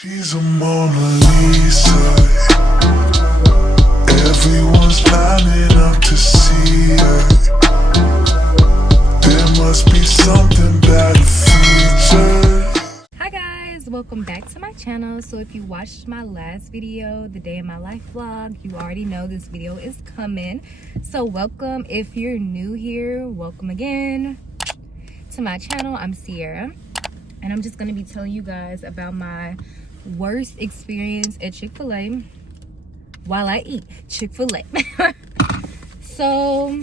She's a Mona Lisa. Everyone's lining up to see her. There must be something about a feature. Hi guys, welcome back to my channel. So if you watched my last video, the day in my life vlog, you already know this video is coming. So welcome. If you're new here, welcome again to my channel. I'm Sierra, and I'm just going to be telling you guys about my worst experience at Chick-fil-A while I eat Chick-fil-A. So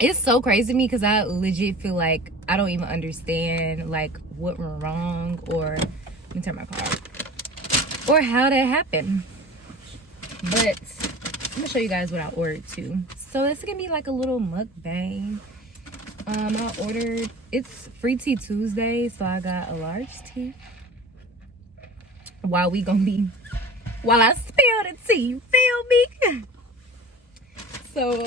it's so crazy to me because I legit feel like I don't even understand like what went wrong, or let me turn my car off, or how that happened. But I'm gonna show you guys what I ordered too. So it's gonna be like a little mukbang. I ordered, it's free tea Tuesday, so I got a large tea while I spill the tea, you feel me? So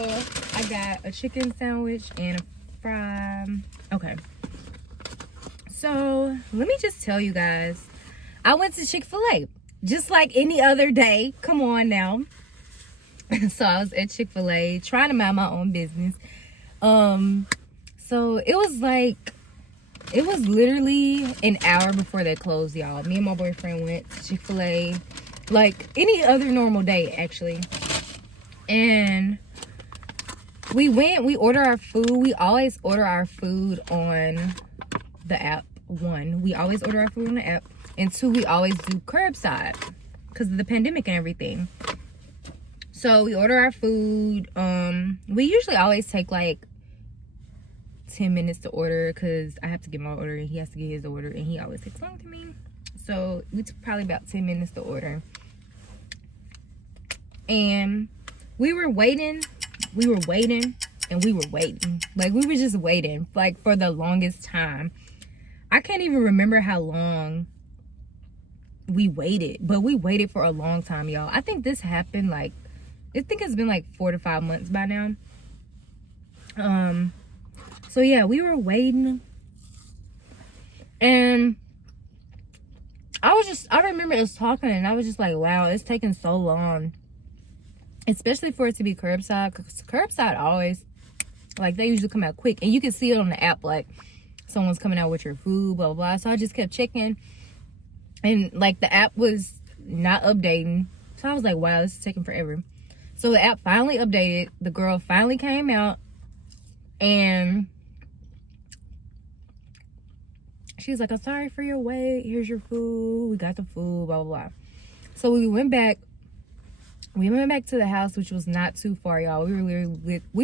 I got a chicken sandwich and a fry. Okay, so let me just tell you guys, I went to Chick-fil-A just like any other day. Come on now. So I was at Chick-fil-A trying to mind my own business. So it was literally an hour before they closed, y'all. Me and my boyfriend went to Chick-fil-A like any other normal day, actually. And we order our food. We always order our food on the app. One, we always order our food on the app. And two, we always do curbside because of the pandemic and everything. So we order our food. We usually always take like 10 minutes to order because I have to get my order and he has to get his order, and he always takes long to me. So we took probably about 10 minutes to order. And we were waiting. Like, we were just waiting like for the longest time. I can't even remember how long we waited, but we waited for a long time, y'all. I think this happened like, I think it's been like 4 to 5 months by now. So yeah, we were waiting, and I remember us talking, and I was just like, wow, it's taking so long, especially for it to be curbside, because curbside always, like, they usually come out quick, and you can see it on the app, like, someone's coming out with your food, blah, blah, blah. So I just kept checking, and, like, the app was not updating, so I was like, wow, this is taking forever. So the app finally updated, the girl finally came out, and she's like, I'm sorry for your wait, here's your food, we got the food, blah, blah, blah. So we went back to the house, which was not too far, y'all. We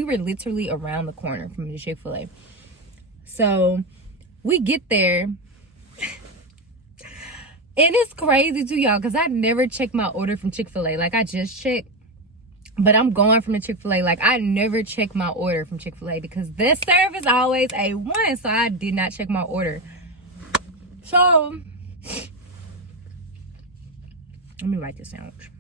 were literally around the corner from the Chick-fil-A. So we get there, and it's crazy too, y'all, because I never checked my order from Chick-fil-A. Like, I just checked, but I'm going from the Chick-fil-A. Like, I never check my order from Chick-fil-A because their service always A1, so I did not check my order. So let me write this sandwich.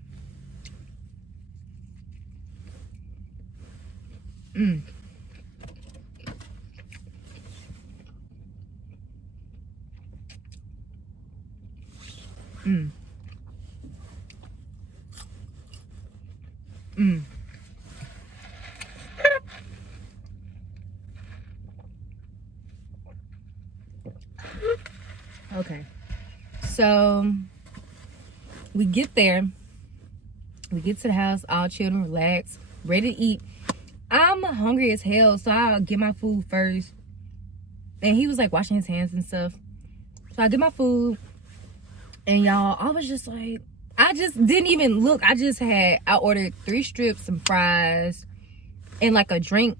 Okay, so we get there, we get to the house, all chilled and relaxed, ready to eat. I'm hungry as hell, so I'll get my food first. And he was like washing his hands and stuff, so I get my food, and y'all, I was just like, I just didn't even look. I ordered 3 strips, some fries, and like a drink.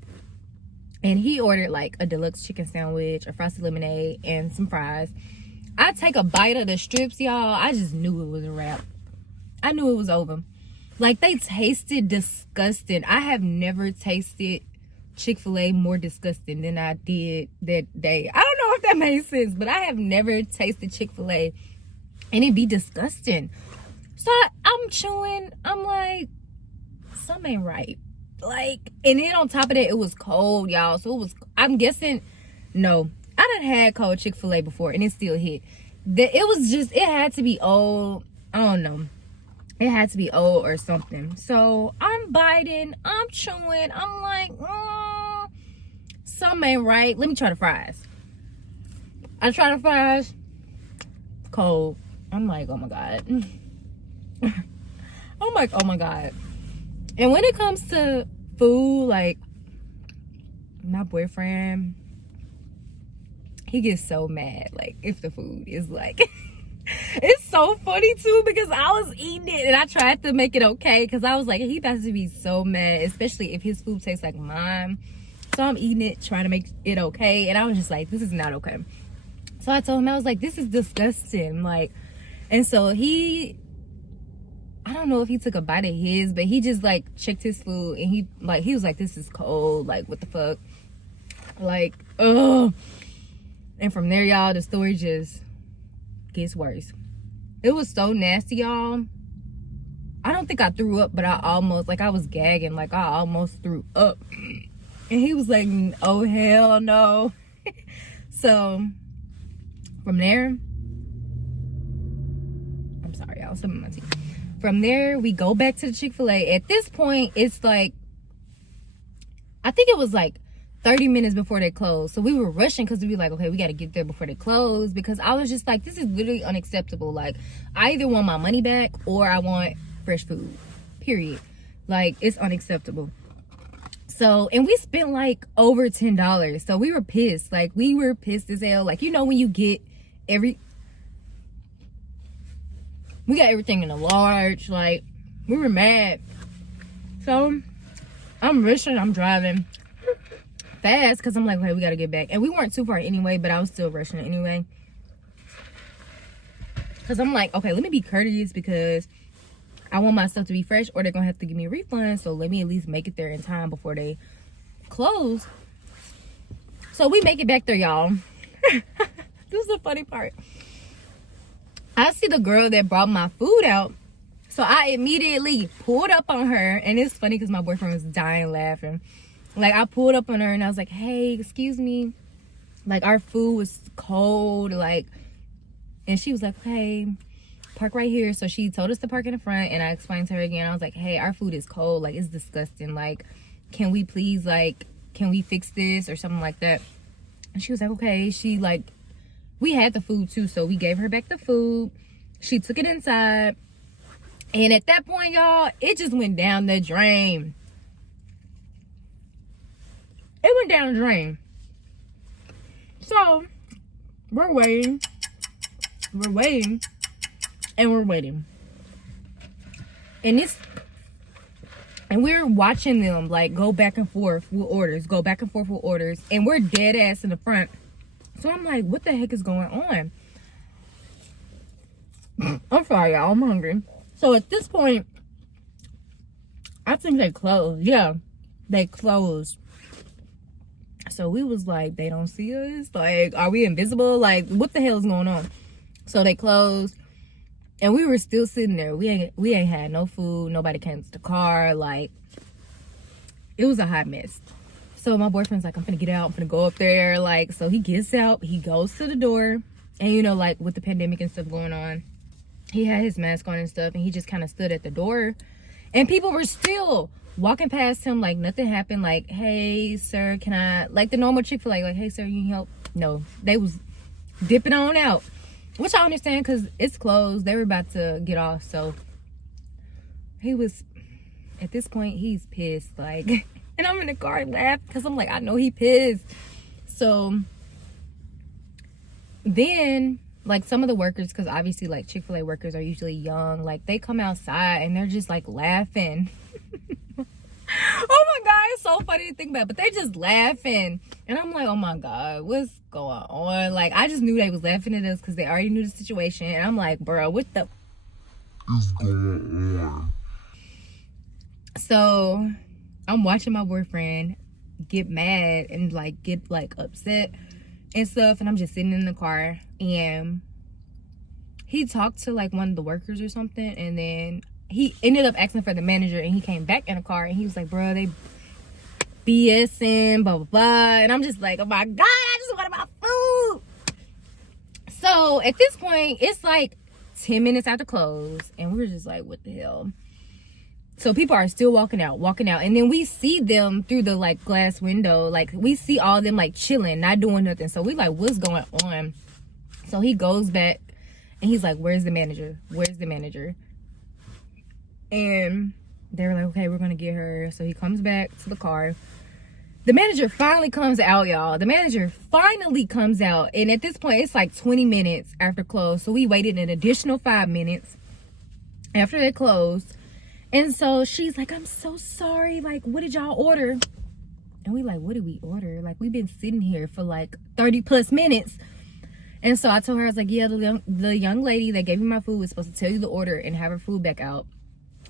And he ordered like a deluxe chicken sandwich, a frosted lemonade, and some fries. I take a bite of the strips, y'all. I just knew it was a wrap. I knew it was over. Like, they tasted disgusting. I have never tasted Chick-fil-A more disgusting than I did that day. I don't know if that made sense, but I have never tasted Chick-fil-A and it be disgusting. So I'm chewing. I'm like, something ain't right. Like, and then on top of that, it was cold, y'all. So it was, I'm guessing, no, I done had cold Chick-fil-A before and it still hit. it had to be old. I don't know. It had to be old or something. So I'm biting, I'm chewing, I'm like, something ain't right. Let me try the fries. I try the fries, cold. I'm like, oh my God. I'm like, oh my God. And when it comes to food, like, my boyfriend, he gets so mad, like, if the food is like, it's so funny too, because I was eating it and I tried to make it okay, because I was like, he about to be so mad, especially if his food tastes like mine. So I'm eating it, trying to make it okay, and I was just like, this is not okay. So I told him, I was like, this is disgusting, like. And so I don't know if he took a bite of his, but he just like checked his food, and he was like, this is cold, like, what the fuck, like, ugh. And from there, y'all, the story just gets worse. It was so nasty, y'all. I don't think I threw up, but I almost, like, I was gagging, like, I almost threw up. And he was like, oh hell no. So from there, I'm sorry, I was sipping my tea. From there, we go back to the Chick-fil-A. At this point, it's like, I think it was like 30 minutes before they closed. So we were rushing because we were like, okay, we got to get there before they close. Because I was just like, this is literally unacceptable. Like, I either want my money back or I want fresh food. Period. Like, it's unacceptable. So, and we spent like over $10. So we were pissed. Like, we were pissed as hell. Like, you know, when you get we got everything in a large, like, we were mad. So I'm rushing, I'm driving fast because I'm like, okay, we gotta get back. And we weren't too far anyway, but I was still rushing anyway, because I'm like, okay, let me be courteous, because I want my stuff to be fresh, or they're gonna have to give me a refund. So let me at least make it there in time before they close. So we make it back there, y'all. This is the funny part. I see the girl that brought my food out, so I immediately pulled up on her. And it's funny because my boyfriend was dying laughing. Like, I pulled up on her and I was like, hey, excuse me, like, our food was cold, like. And she was like, hey, park right here. So she told us to park in the front, and I explained to her again. I was like, hey, our food is cold, like, it's disgusting, like, can we please, like, can we fix this or something like that? And she was like, okay. She, like, we had the food too, so we gave her back the food. She took it inside, and at that point, y'all, it just went down the drain. It went down the drain. So we're waiting, and we're waiting, and we're watching them, like, go back and forth with orders, and we're dead ass in the front. So I'm like, what the heck is going on? I'm sorry, y'all, I'm hungry. So at this point, I think they closed. Yeah, they closed. So we was like, they don't see us? Like, are we invisible? Like, what the hell is going on? So they closed, and we were still sitting there. We ain't had no food. Nobody came to the car. Like, it was a hot mess. So my boyfriend's like, I'm gonna get out, I'm gonna go up there. Like, so he gets out, he goes to the door, and you know, like, with the pandemic and stuff going on, he had his mask on and stuff, and he just kind of stood at the door, and people were still walking past him like nothing happened. Like, hey sir, can I, like the normal Chick-fil-A, like, hey sir, you can help? No, they was dipping on out, which I understand because it's closed. They were about to get off. So he was, at this point, he's pissed, like. And I'm in the car and laugh because I'm like, I know he pissed. So then, like, some of the workers, because obviously, like, Chick-fil-A workers are usually young, like, they come outside and they're just like laughing. Oh my God, it's so funny to think about, but they're just laughing. And I'm like, oh my God, what's going on? Like, I just knew they was laughing at us because they already knew the situation. And I'm like, bro, what the is going on? So I'm watching my boyfriend get mad and like get like upset and stuff, and I'm just sitting in the car, and he talked to like one of the workers or something, and then he ended up asking for the manager, and he came back in the car and he was like, bro, they BSing, blah blah blah. And I'm just like, oh my God, I just wanted my food. So So at this point, it's like 10 minutes after close, and we're just like, what the hell? So people are still walking out, and then we see them through the like glass window. Like we see all of them like chilling, not doing nothing. So we like, what's going on? So he goes back and he's like, where's the manager? Where's the manager? And they're like, okay, we're gonna get her. So he comes back to the car. The manager finally comes out, y'all. The manager finally comes out. And at this point, it's like 20 minutes after close. So we waited an additional 5 minutes after they closed. And so she's like, I'm so sorry. Like, what did y'all order? And we like, what did we order? Like, we've been sitting here for like 30 plus minutes. And so I told her, I was like, yeah, the young lady that gave me my food was supposed to tell you the order and have her food back out.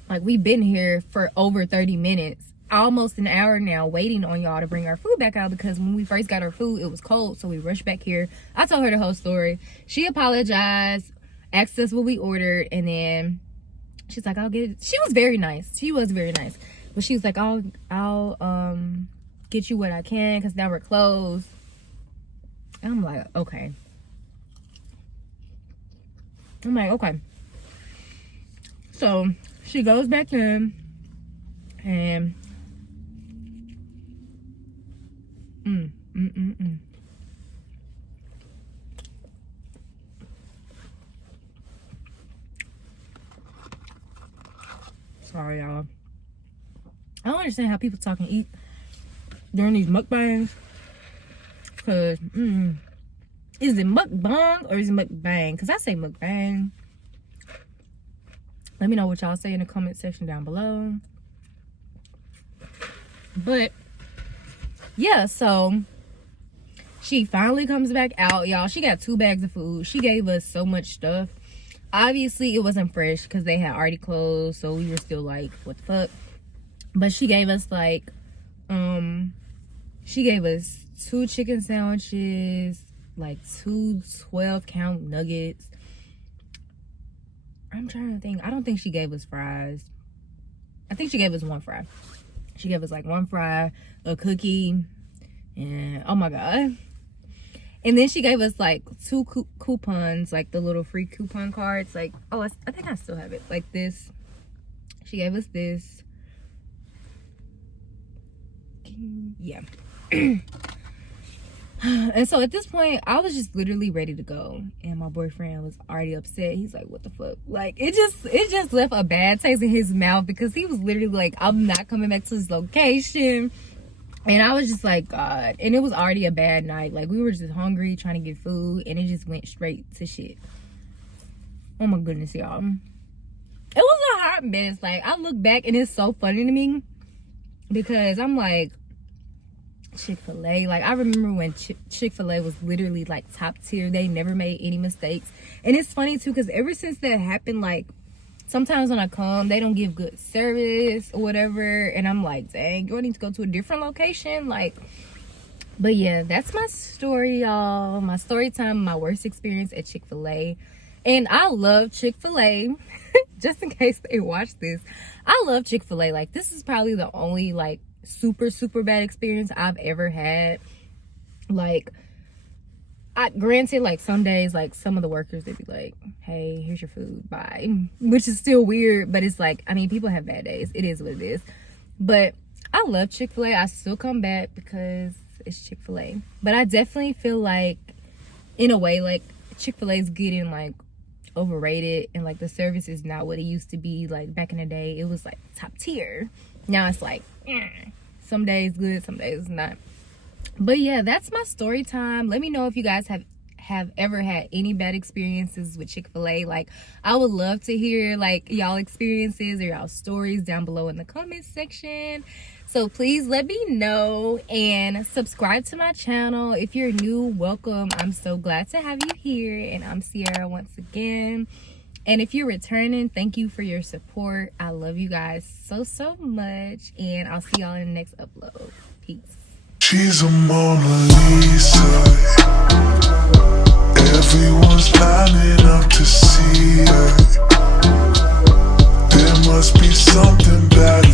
Like, we've been here for over 30 minutes. Almost an hour now waiting on y'all to bring our food back out, because when we first got our food it was cold, so we rushed back here. I told her the whole story. She apologized, asked us what we ordered, and then she's like, I'll get it. She was very nice, but she was like, I'll get you what I can, because now we're closed. And I'm like, okay. So she goes back in, and sorry, y'all. I don't understand how people talk and eat during these mukbangs. Cause is it mukbang or is it mukbang? Cause I say mukbang. Let me know what y'all say in the comment section down below. But yeah, so she finally comes back out, y'all. She got 2 bags of food. She gave us so much stuff. Obviously it wasn't fresh because they had already closed, so we were still like, what the fuck? But she gave us like she gave us 2 chicken sandwiches, like 2 12-count nuggets. I'm trying to think. I don't think she gave us fries. I think she gave us 1 fry. She gave us like 1 fry, a cookie, and oh my god. And then she gave us like 2 coupons, like the little free coupon cards. Like, oh, I think I still have it. Like this. She gave us this. Yeah. And so at this point, I was just literally ready to go, and my boyfriend was already upset. He's like, what the fuck? Like, it just left a bad taste in his mouth, because he was literally like, I'm not coming back to this location. And I was just like, God. And it was already a bad night. Like, we were just hungry, trying to get food, and it just went straight to shit. Oh my goodness, y'all. It was a hot mess. Like, I look back and it's so funny to me, because I'm like, Chick-fil-A, like, I remember when Chick-fil-A was literally like top tier. They never made any mistakes. And it's funny too, because ever since that happened, like, sometimes when I come, they don't give good service or whatever, and I'm like, dang, you need to go to a different location. Like, but yeah, that's my story, y'all. My story time, my worst experience at Chick-fil-A. And I love Chick-fil-A. Just in case they watch this, I love Chick-fil-A. Like, this is probably the only like super bad experience I've ever had. Like, granted, like, some days, like, some of the workers, they'd be like, hey, here's your food, bye, which is still weird, but it's like, I mean, people have bad days. It is what it is. But I love Chick-fil-A. I still come back because it's Chick-fil-A. But I definitely feel like, in a way, like, Chick-fil-A is getting like overrated, and like the service is not what it used to be. Like, back in the day, it was like top tier. Now it's like, some days good, some days not. But yeah, that's my story time. Let me know if you guys have ever had any bad experiences with Chick-fil-A. Like, I would love to hear like y'all experiences or y'all stories down below in the comments section. So please let me know, and subscribe to my channel. If you're new, welcome. I'm so glad to have you here, and I'm Sierra once again. And if you're returning, thank you for your support. I love you guys so much, and I'll see y'all in the next upload. Peace. She's a Mona Lisa. Everyone's lining up to see her. There must be something bad